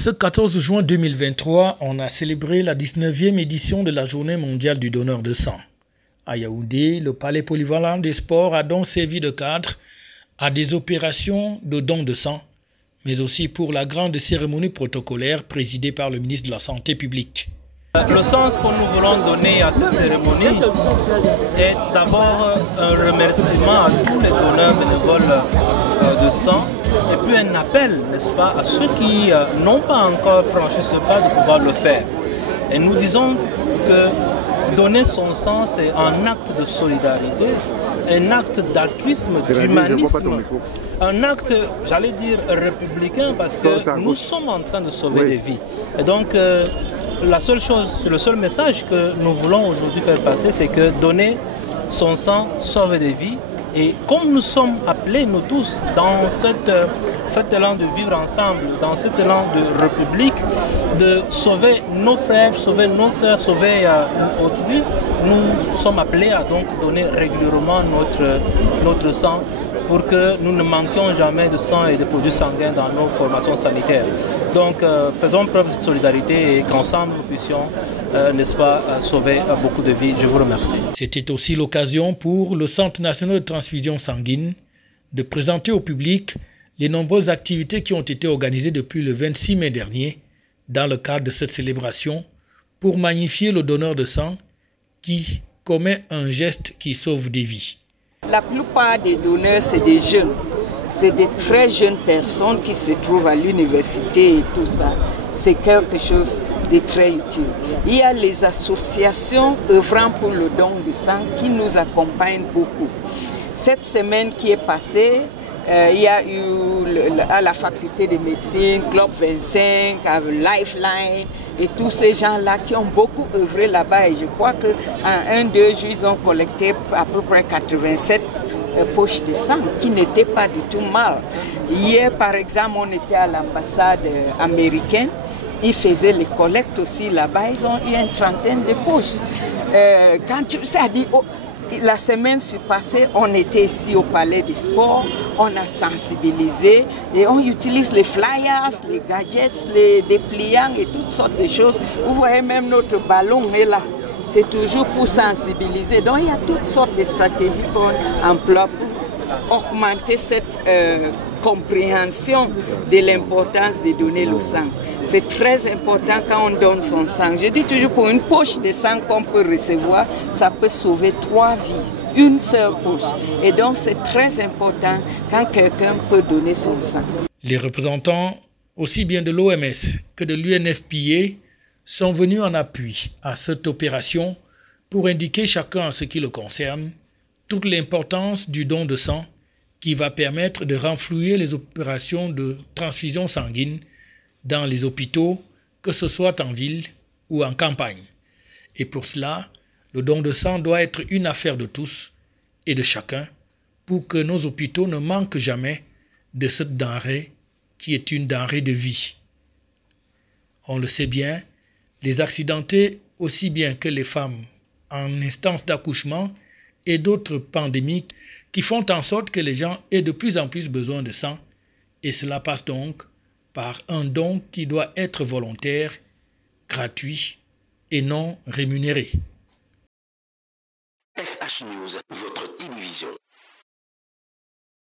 Ce 14 juin 2023, on a célébré la 19e édition de la Journée mondiale du donneur de sang. À Yaoundé, le palais polyvalent des sports a donc servi de cadre à des opérations de don de sang, mais aussi pour la grande cérémonie protocolaire présidée par le ministre de la Santé publique. Le sens que nous voulons donner à cette cérémonie est d'abord un remerciement à tous les donneurs bénévoles de sang et puis un appel, n'est-ce pas, à ceux qui n'ont pas encore franchi ce pas de pouvoir le faire. Et nous disons que donner son sang, c'est un acte de solidarité, un acte d'altruisme, d'humanisme, un acte, j'allais dire, républicain, parce que nous sommes en train de sauver des vies. Et donc, la seule chose, le seul message que nous voulons aujourd'hui faire passer, c'est que donner son sang sauve des vies. Et comme nous sommes appelés, nous tous, dans cet élan de vivre ensemble, dans cet élan de république, de sauver nos frères, sauver nos sœurs, sauver autrui, nous sommes appelés à donc donner régulièrement notre sang pour que nous ne manquions jamais de sang et de produits sanguins dans nos formations sanitaires. Donc faisons preuve de cette solidarité et qu'ensemble nous puissions, n'est-ce pas, sauver beaucoup de vies. Je vous remercie. C'était aussi l'occasion pour le Centre national de transfusion sanguine de présenter au public les nombreuses activités qui ont été organisées depuis le 26 mai dernier dans le cadre de cette célébration pour magnifier le donneur de sang qui commet un geste qui sauve des vies. La plupart des donneurs, c'est des jeunes. C'est des très jeunes personnes qui se trouvent à l'université et tout ça. C'est quelque chose de très utile. Il y a les associations œuvrant pour le don de sang qui nous accompagnent beaucoup. Cette semaine qui est passée, il y a eu à la faculté de médecine, Club 25, Lifeline et tous ces gens-là qui ont beaucoup œuvré là-bas. Et je crois qu'en 1-2 jours, ils ont collecté à peu près 87 poches de sang qui n'étaient pas du tout mal. Hier, par exemple, on était à l'ambassade américaine. Ils faisaient les collectes aussi là-bas. Ils ont eu une trentaine de poches. La semaine passée, on était ici au Palais des Sports, on a sensibilisé et on utilise les flyers, les gadgets, les dépliants et toutes sortes de choses. Vous voyez même notre ballon est là. C'est toujours pour sensibiliser. Donc il y a toutes sortes de stratégies qu'on emploie pour augmenter cette compréhension de l'importance de donner le sang. C'est très important quand on donne son sang. Je dis toujours pour une poche de sang qu'on peut recevoir, ça peut sauver 3 vies. Une seule poche. Et donc c'est très important quand quelqu'un peut donner son sang. Les représentants aussi bien de l'OMS que de l'UNFPA sont venus en appui à cette opération pour indiquer chacun en ce qui le concerne toute l'importance du don de sang qui va permettre de renflouer les opérations de transfusion sanguine dans les hôpitaux, que ce soit en ville ou en campagne. Et pour cela, le don de sang doit être une affaire de tous et de chacun pour que nos hôpitaux ne manquent jamais de cette denrée qui est une denrée de vie. On le sait bien, les accidentés, aussi bien que les femmes en instance d'accouchement et d'autres pandémies qui font en sorte que les gens aient de plus en plus besoin de sang, et cela passe donc par un don qui doit être volontaire, gratuit et non rémunéré. FH News, votre télévision.